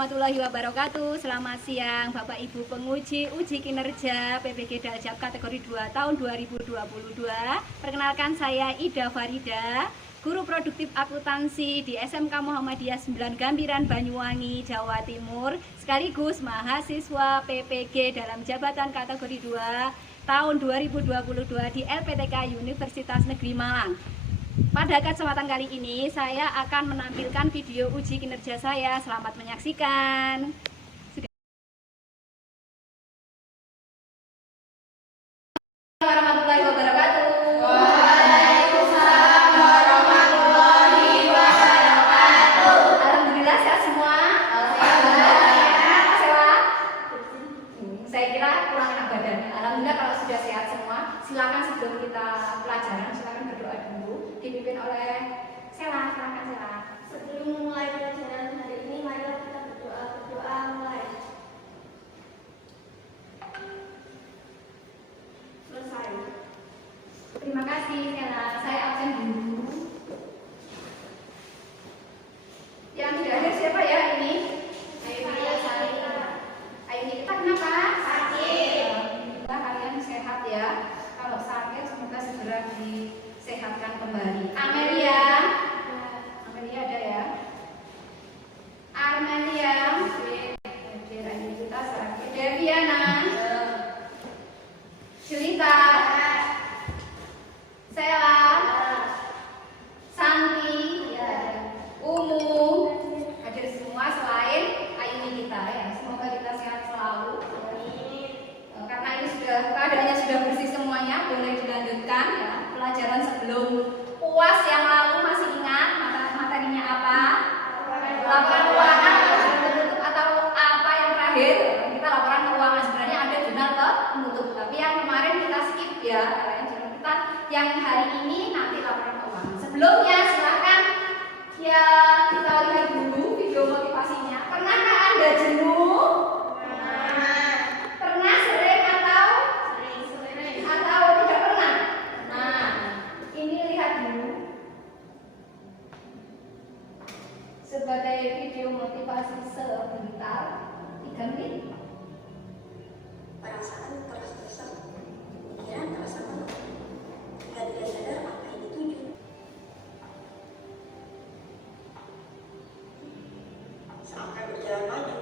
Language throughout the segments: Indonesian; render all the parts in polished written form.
warahmatullahi wabarakatuh. Selamat siang Bapak Ibu penguji uji kinerja PPG Daljab kategori 2 tahun 2022. Perkenalkan, saya Ida Farida, guru produktif akuntansi di SMK Muhammadiyah 9 Gambiran, Banyuwangi, Jawa Timur, sekaligus mahasiswa PPG dalam jabatan kategori 2 tahun 2022 di LPTK Universitas Negeri Malang. Pada kesempatan kali ini saya akan menampilkan video uji kinerja saya. Selamat menyaksikan. Warahmatullahi wabarakatuh. Waalaikumsalam warahmatullahi wabarakatuh. Alhamdulillah sehat semua. Alhamdulillah. Sehat. Saya kira kurang enak badannya. Alhamdulillah kalau sudah sehat semua. Silakan sebelum kita pelajaran, silakan berdoa dulu. Dipimpin oleh Sela. Silakan Sela. Sebelum memulai pelajaran hari ini, mari kita berdoa mulai. Selesai. Terima kasih Sela. Saya absen dulu. Yang tidak hadir siapa ya ini? Ayo kita kenapa? Sakit. Alhamdulillah kalian sehat ya. Kalau sakit semoga segera disehatkan kembali. Amelia ada ya. Armelia. Ini kita sakit. Deviana. Jelita. Sela. Santi. Umu. Hadir semua selain Ayuni kita ya. Semoga kita sehat selalu. Karena ini keadaannya sudah bersih semuanya, boleh dilanjutkan ya. Pelajaran sebelum UAS yang lalu masih ingat materinya apa? Laporan keuangan atau apa yang terakhir? Kita laporan keuangan, sebenarnya ada jurnal penutup, tapi yang kemarin kita skip ya. Kita yang hari ini nanti laporan keuangan. Sebelumnya silahkan ya kita lihat dulu video motivasinya. Pernahkah Anda jenuh? Pernah, sering atau tidak pernah? Nah, ini lihat dulu sebagai video motivasi sebentar, 3 menit. Perasaan terasa, pikiran terasa penuh. Jika tidak sadar apa yang dituju. Seakan berjalan maju,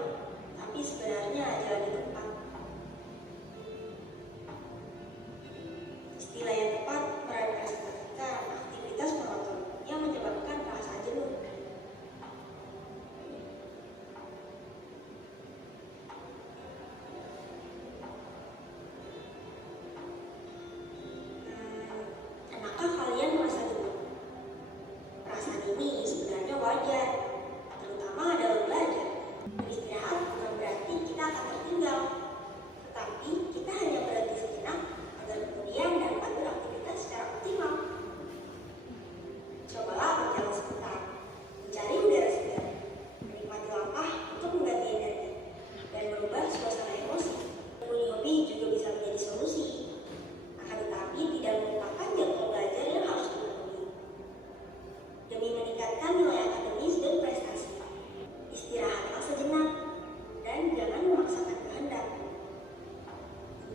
tapi sebenarnya jalan di tempat. Istilah yang tepat merepresentasikan aktivitas monoton yang menyebabkan perasaan jenuh. Pernahkah kalian merasa jenuh? Perasaan ini sebenarnya wajar, terutama dalam belajar. Beristirahat bukan berarti kita akan tertinggal, tetapi kita hanya berhenti sejenak agar kemudian dapat beraktivitas secara optimal. Cobalah berjalan sebentar, mencari udara segar, menikmati langkah untuk mengganti energi, dan merubah suasana emosi. Memilih hobi juga bisa menjadi solusi, akan tetapi tidak melupakan jadwal belajar yang harus dipenuhi. Demi meningkatkan nilai akademis dan prestasi, istirahatlah sejenak dan jangan memaksakan kehendak.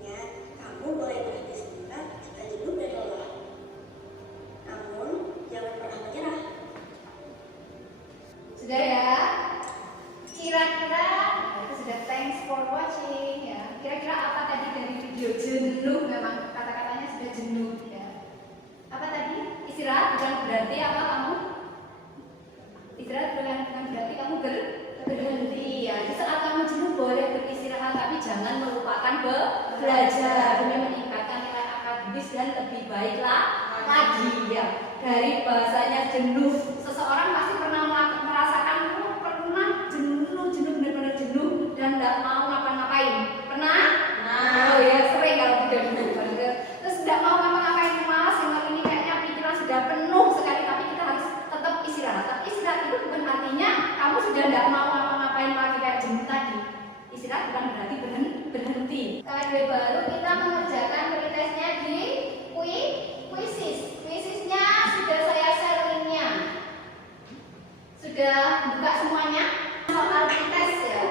Ingat, kamu boleh berhenti sebentar jika jenuh dan lelah. Namun, jangan pernah menyerah. Sudah ya? Kira-kira itu sudah, thanks for watching ya. Kira-kira apa tadi dari video jenuh? Memang kata-katanya sudah jenuh ya. Apa tadi? Istirahat bukan berarti apa kamu? Istirahat bukan berarti kamu berhenti ya. Di saat kamu jenuh boleh beristirahat, tapi jangan melupakan belajar demi meningkatkan nilai akademis dan lebih baiklah lagi ya. Dari bahasanya jenuh, seseorang pasti pernah merasakan pernah jenuh benar-benar jenuh dan tidak mau ngapa-ngapain. Pernah? Oh ya, sering kalau tidak jenuh. Terus tidak mau ngapa-ngapain, malas yang ini kayaknya pikiran sudah penuh sekali, tapi kita harus tetap istirahat. Tapi istirahat itu bukan artinya kamu sudah tidak mau ngapa-ngapain lagi kayak jenuh tadi. Istirahat bukan berarti berhenti. KD baru kita mengerjakan pretestnya di kuisis. Kuisisnya sudah saya share linknya. Sudah buka semuanya soal pretest ya.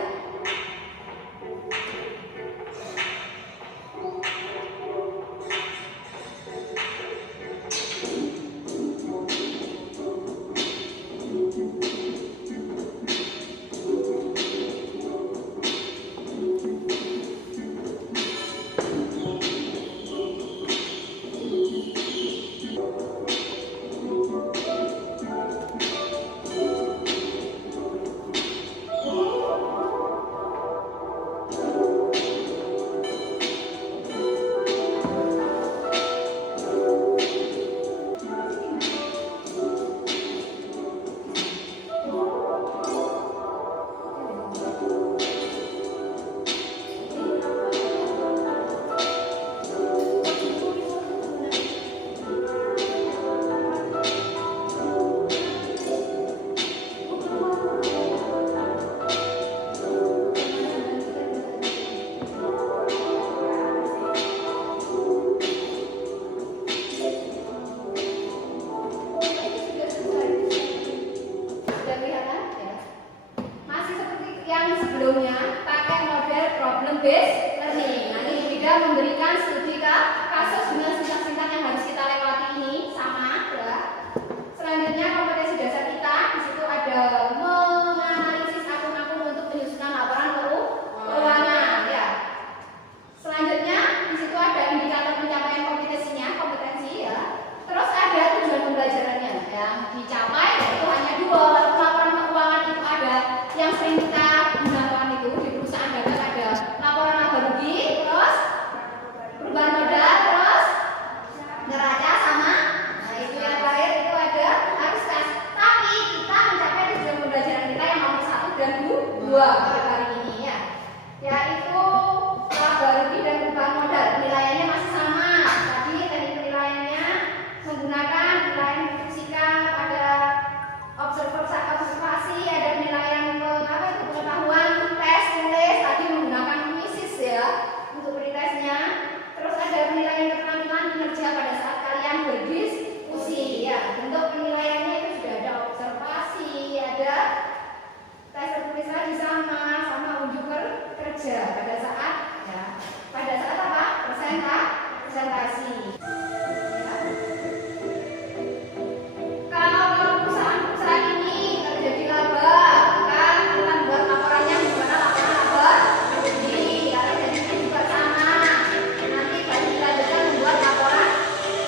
dua untuk hari ini ya, yaitu laba rugi dan perubahan modal. Penilaiannya masih sama. Tadi teknik penilaiannya menggunakan penilaian fisika, ada observasi, ada penilaian pengetahuan, tes tulis, tadi menggunakan misis ya untuk pretesnya. Terus ada penilaian keterampilan kinerja pada saat kalian berdiskusi ya. Untuk penilaiannya itu sudah ada observasi, ada tes tertulis lagi sama unjuk kerja pada saat ya. Pada saat apa? Presentasi. Ya. Kalau perusahaan ini terjadi laba, maka kita buat laporannya gimana? Laporan laba rugi. Kalau jadi juga sama. Nanti baru dilanjutkan membuat laporan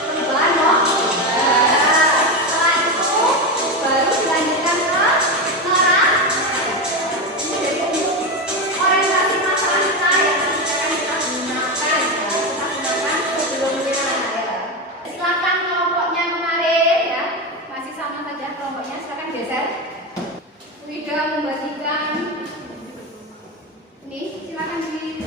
perubahan modal. Setelah itu baru dilanjutkan ke neraca. Jadi orientasi masalah kita yang nanti akan kita gunakan ya. Kita gunakan sebelumnya ya. Silakan kelompoknya kemarin ya. Masih sama saja kelompoknya. Silakan geser. Wida membagikan ini silakan di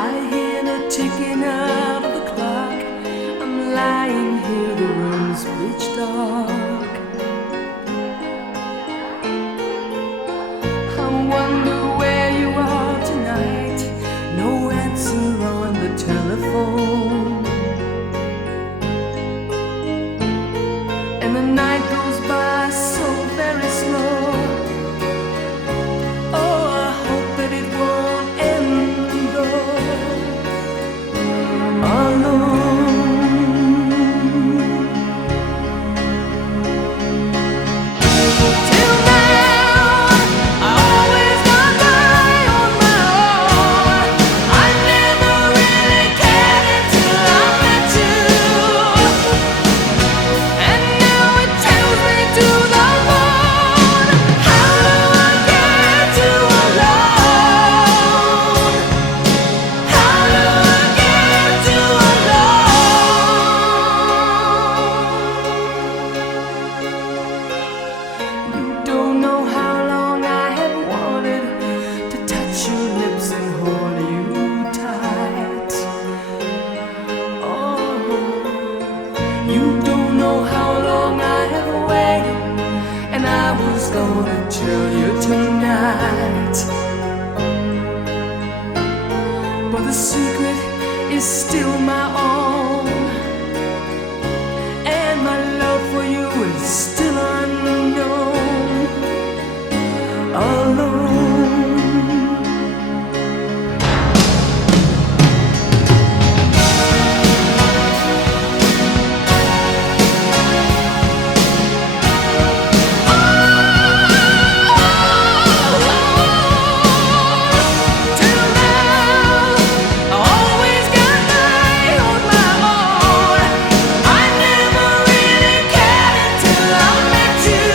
I hear the ticking of the clock. I'm lying here, the room's pitch dark. I wonder where you are tonight. No answer on the telephone. And the night goes by so very slow. Oh, I hope that it won't end though. Till now, I always got by on my own. I never really cared until I met you. And now it tells me to the bone. How do I get you alone? How do I get you alone? You don't know how long I have wanted to touch your lips and hold you tight. Oh, you don't know how long I have waited, and I was gonna tell you tonight. But the secret is still my own, and my love for you is still unknown. Alone. Till now, I always got by on my own. I never really cared until I met you.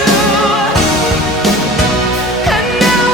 And now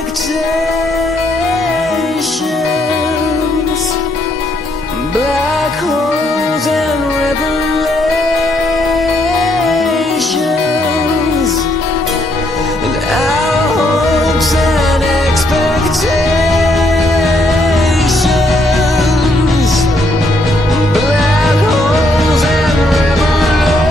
expectations, black holes and revelations, and our hopes and expectations, black holes and revelations.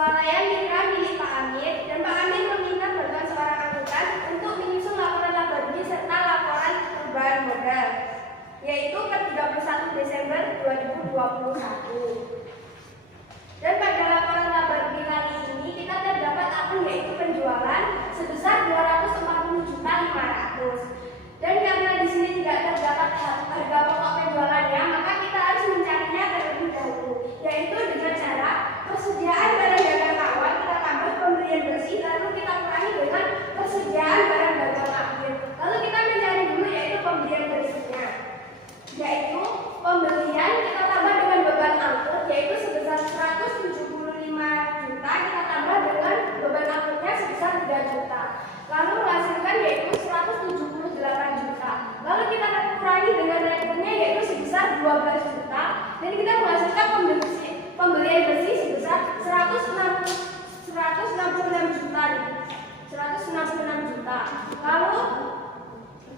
swalayan mitra milik Pak Amir, dan Pak Amir meminta bantuan seorang akuntan untuk menyusun laporan laba bersih serta laporan perubahan modal, yaitu per 31 Desember 2021. Dan pada laporan laba bersih kali ini kita terdapat akun yaitu penjualan sebesar 240.500.000. Dan karena di sini tidak terdapat harga pokok penjualannya, maka kita harus mencarinya terlebih dahulu, yaitu dengan cara persediaan barang dagang awal kita tambah pembelian bersih, lalu kita kurangi dengan persediaan barang dagang akhir. Lalu kita mencari dulu yaitu pembelian bersihnya, yaitu pembelian kita tambah dengan beban angkut yaitu sebesar 175 juta, kita tambah dengan beban angkutnya sebesar 3 juta, lalu menghasilkan yaitu 178 juta. Lalu kita kurangi dengan rekennya yaitu sebesar 12 juta, dan kita menghasilkan pembelian bersih sebesar 166 juta. Lalu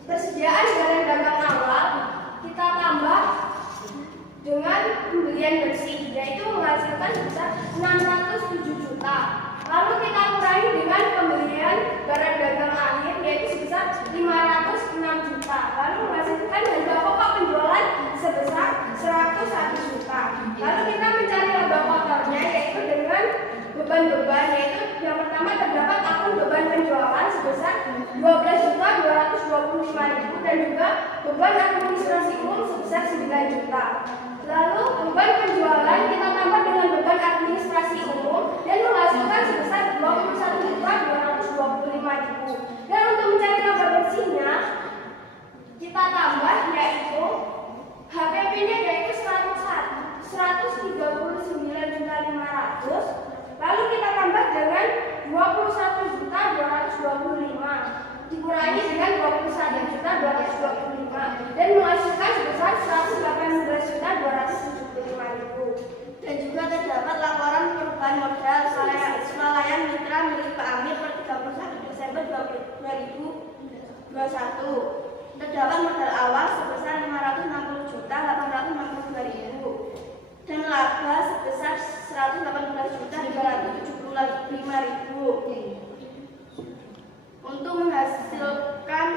persediaan barang dagang awal kita tambah dengan pembelian bersih yaitu menghasilkan sebesar 607 juta. Lalu kita kurangi dengan pembelian barang dagang akhir yaitu sebesar 506 juta. Lalu menghasilkan harga pokok penjualan sebesar 101 juta. Lalu kita mencari laba kotornya yaitu dengan beban-beban, yaitu yang pertama terdapat akun beban penjualan sebesar 12.225.000 dan juga beban administrasi umum sebesar 9 juta. Lalu beban penjualan kita tambah dengan beban administrasi umum dan menghasilkan sebesar 21.225.000. Dan untuk mencari laba bersihnya kita tambah yaitu HPP-nya yaitu 139.500.000. Lalu kita tambah dengan 21.225.000 dikurangi dengan 21.225 dan menghasilkan sebesar 118.275.000. Dan juga terdapat laporan perubahan modal swalayan mitra milik Pak Amir per 31 Desember 2021. Terdapat modal awal sebesar 560.862.000 dan laba sebesar 118.375.000. Untuk menghasilkan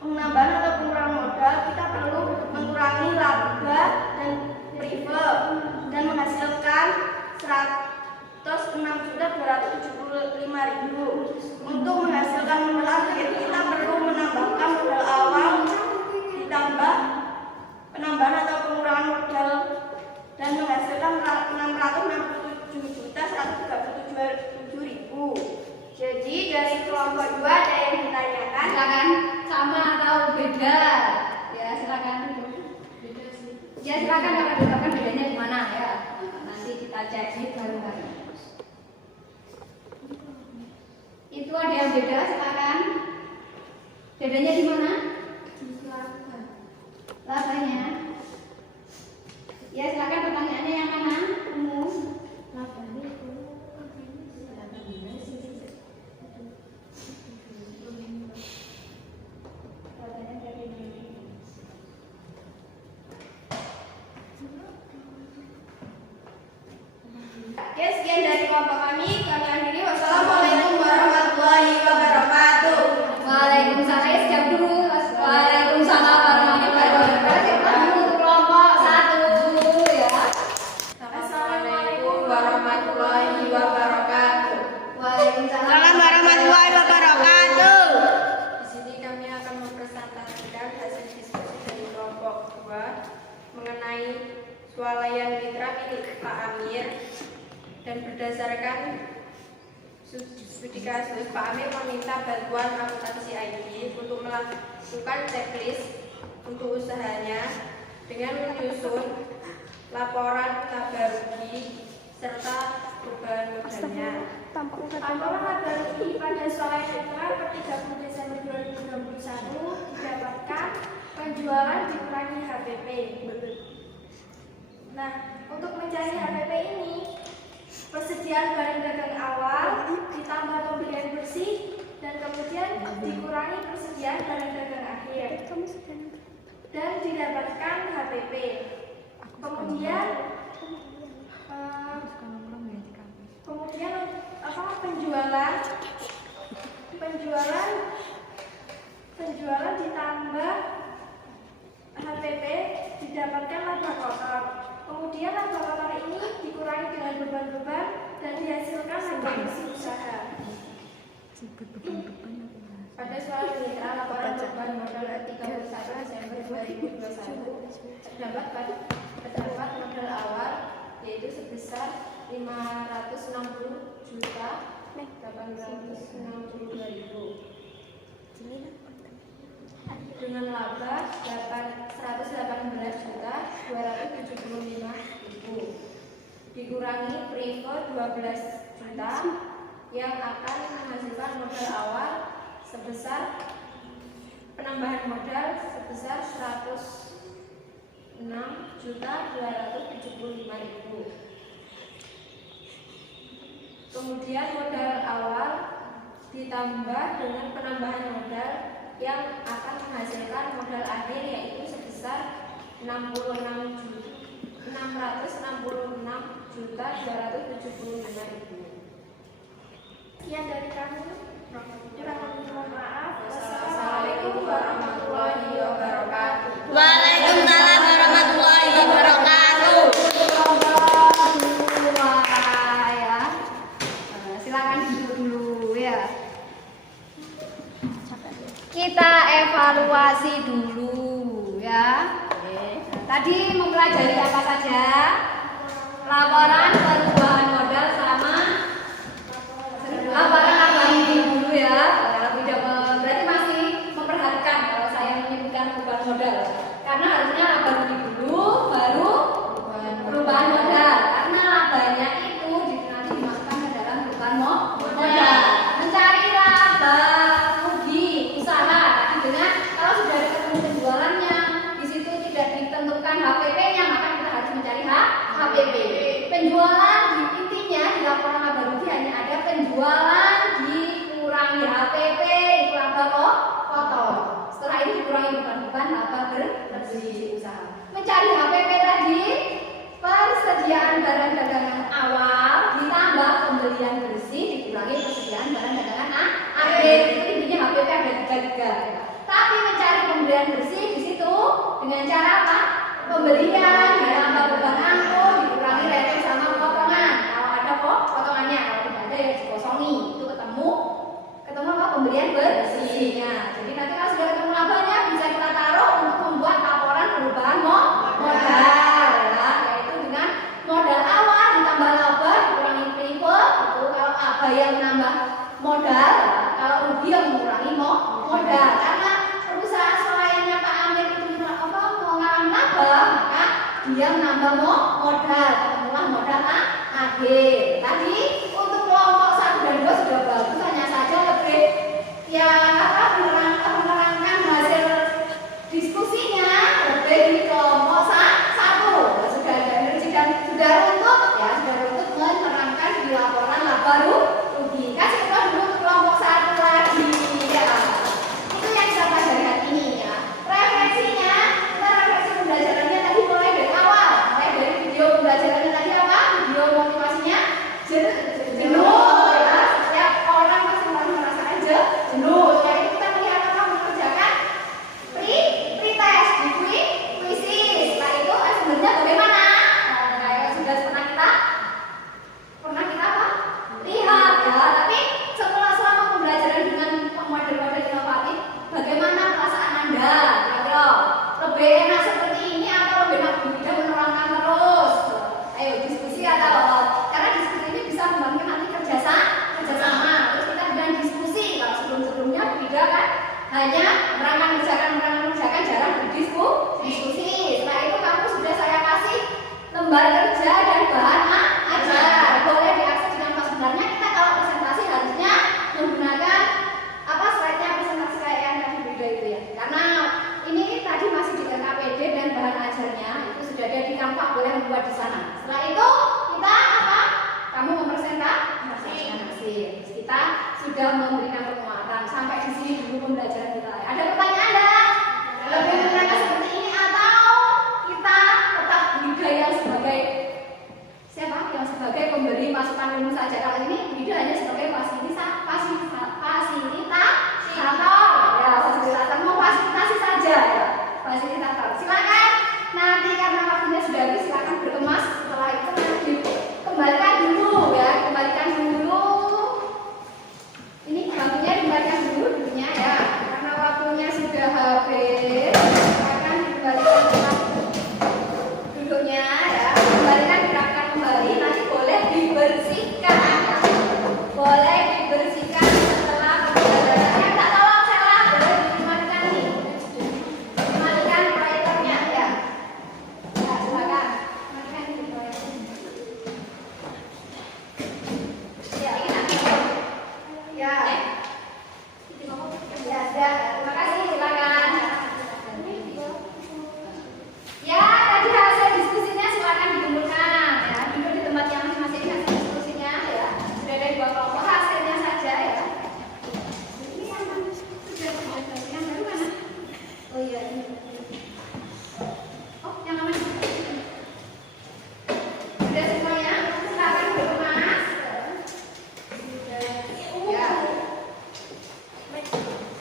penambahan atau pengurangan modal, kita perlu mengurangi laba dan prive dan menghasilkan 106.275.000. Untuk menghasilkan modal akhir, kita perlu menambahkan modal awal ditambah penambahan atau pengurangan modal dan menghasilkan 667.137.000. Jadi dari kelompok 2 ada yang ditanyakan? Silakan, sama atau beda? Ya silakan. Beda sih. Ya silakan, kalau bedakan bedanya di mana ya? Nanti kita cek di bareng-bareng. Itu ada yang beda, silakan. Bedanya di mana? Labanya. Ya silakan, pertanyaannya yang mana? Umum. Oke, sekian dari kelompok kami. Kami akhiri. Wassalamualaikum warahmatullahi wabarakatuh. Waalaikumsalam. Siap dulu. Waalaikumsalam warahmatullahi wabarakatuh. Untuk kelompok 1 ya. Assalamualaikum warahmatullahi wabarakatuh. Waalaikumsalam warahmatullahi wabarakatuh. Di sini kami akan mempresentasikan hasil diskusi dari kelompok 2 mengenai swalayan mitra milik Pak Amir, dan berdasarkan studi kasus Pak Amir meminta bantuan akuntansi ID untuk melakukan checklist untuk usahanya dengan menyusun laporan laba rugi serta perubahan modalnya. Laporan laba rugi pada swalayan mitra per 30 Desember 2021 didapatkan penjualan dikurangi HPP. Nah, untuk mencari HPP ini, persediaan barang dagang awal ditambah pembelian bersih dan kemudian dikurangi persediaan barang dagang akhir dan didapatkan HPP. Kemudian dihasilkan agar bersih usaha. Pada soal mitra laporan beban modal 31 Desember 2021 terdapat modal awal yaitu sebesar 560.862.000 dengan laba 118.275.000 dikurangi Privo 12 juta yang akan menghasilkan modal awal sebesar penambahan modal sebesar 106.275.000. Kemudian modal awal ditambah dengan penambahan modal yang akan menghasilkan modal akhir yaitu sebesar 666.275.000. Sekian dari kami. Kurang lebih mohon maaf. Wassalamualaikum warahmatullahi wabarakatuh. Waalaikumsalam warahmatullahi wabarakatuh. Ya. Silakan duduk dulu ya. Kita evaluasi dulu ya. Tadi mempelajari apa saja? Laporan perubahan modal sama laporan tambahan dulu ya. Berarti masih memperhatikan kalau saya menyebutkan perubahan modal. Karena harusnya laba rugi dulu baru perubahan modal. Karena labanya itu nanti dimasukkan ke dalam perubahan modal. Mencari laba rugi usaha dengan kalau sudah ada ketemu penjualannya di situ tidak ditentukan HPP-nya maka kita harus mencari HPP. Penjualan intinya di laporan laba rugi hanya ada penjualan dikurangi HPP itu laba kotor. Setelah itu dikurangi beban laba bersih usaha. Mencari HPP tadi persediaan barang dagangan awal ditambah pembelian bersih dikurangi persediaan barang dagangan akhir. Itu intinya HPP ada tiga. Tapi mencari pembelian bersih di situ dengan cara apa? Pembelian ditambah beban angkut dikurangi rente sama potongan. Kalau ada potongannya, kalau tidak ada ya dikosongi. Itu ketemu apa? Pembelian bersihnya. Jadi nanti kalau sudah ketemu labanya bisa kita taruh untuk membuat laporan perubahan modal ya, yaitu dengan modal awal ditambah laba dikurangi Privo. Itu kalau laba yang menambah modal, kalau rugi yang mengurangi modal. Karena perusahaan selainnya Pak Amir itu mengalami laba, maka dia menambah modal, ketemulah modal akhir. Tadi untuk kelompok 1 dan 2 sudah bagus, hanya saja lebih menerangkan hasil diskusinya lebih di kelompok 1. Sudah ada energi dan sudah runtut menerangkan di laporan laba rugi. Kasih tahu dulu untuk kelompok 1 lagi ya. Itu yang kita pelajari hari ini ya. Refleksinya, kita refleksi pembelajarannya tadi mulai dari awal, mulai dari video pembelajarannya tadi apa? Video motivasinya jenuh ya. Setiap orang pasti merasakan jenuh. Jadi kita melihat apa mengerjakan pre-test di kuisis. Setelah itu sebenarnya bagaimana? Kayak sudah pernah kita apa? Lihat ya. Tapi selama pembelajaran dengan model-model inovatif, bagaimana perasaan Anda? Kira-kira lebih enak seperti ini atau lebih enak tidak menerangkan terus? Ayo diskusi atau karena diskusi ini bisa membangun nanti kerjasama. Terus kita dengan diskusi. Kalau sebelum-sebelumnya tidak kan hanya mengerjakan jarang berdiskusi. Setelah itu kamu sudah saya kasih lembar kerja dan bahan ajar. Boleh diakses dengan pas. Sebenarnya kita kalau presentasi harusnya menggunakan apa slide-nya presentasi kayak yang tadi video itu ya. Karena ini tadi masih di LKPD dan bahan ajarnya itu sudah ada di Canva, boleh membuat di sana. Setelah itu kita apa? Kamu mempresentasikan hasil. Kita sudah memberikan penguatan. Sampai di sini dulu pembelajaran kita. Ada pertanyaan enggak? Lebih menerangkan seperti ini atau kita tetap budaya yang sebagai siapa? Yang sebagai pemberi masukan ilmu saja. Kalau ini video hanya sebagai fasilitator, mau fasilitasi saja ya. Fasilitator. Silakan. Nanti karena waktunya sudah habis, silakan berkemas. Setelah itu dikembalikan dulu ya, kembalikan dikembalikan, gerakan kembali, nanti boleh dibersihkan. Boleh dibersihkan setelah pembelajarannya. Tak tolong Sela, boleh dimatikan nih. Dimatikan proyektornya ya. Ya, silakan. Matikan nih proyektornya. Ya, ini nanti. Ya. Ya, sudah. Terima kasih, silakan. Ya, tadi hasil diskusinya silakan dikumpulkan ya. Duduk di tempat yang masing-masing hasil diskusinya ya. Sudah ada 2 kelompok, hasilnya saja ya. Ini yang mana? Yang baru mana? Oh iya ini. Oh, yang mana? Sudah semuanya? Silakan duduk Mas. Ya.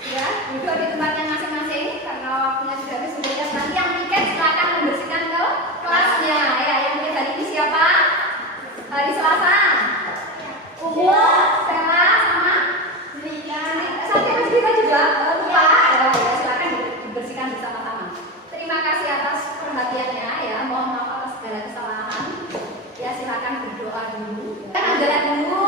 Ya, duduk di tempatnya masing-masing karena waktunya sudah habis. Nanti yang piket silakan membersihkan ke kelasnya ya. Yang piket hari ini siapa? Hari Selasa. Stella sama sampai Mas Dita juga lupa ya. Silakan dibersihkan bersama-sama. Terima kasih atas perhatiannya ya. Mohon maaf atas segala kesalahan. Ya silakan berdoa dulu. Kan adalah dulu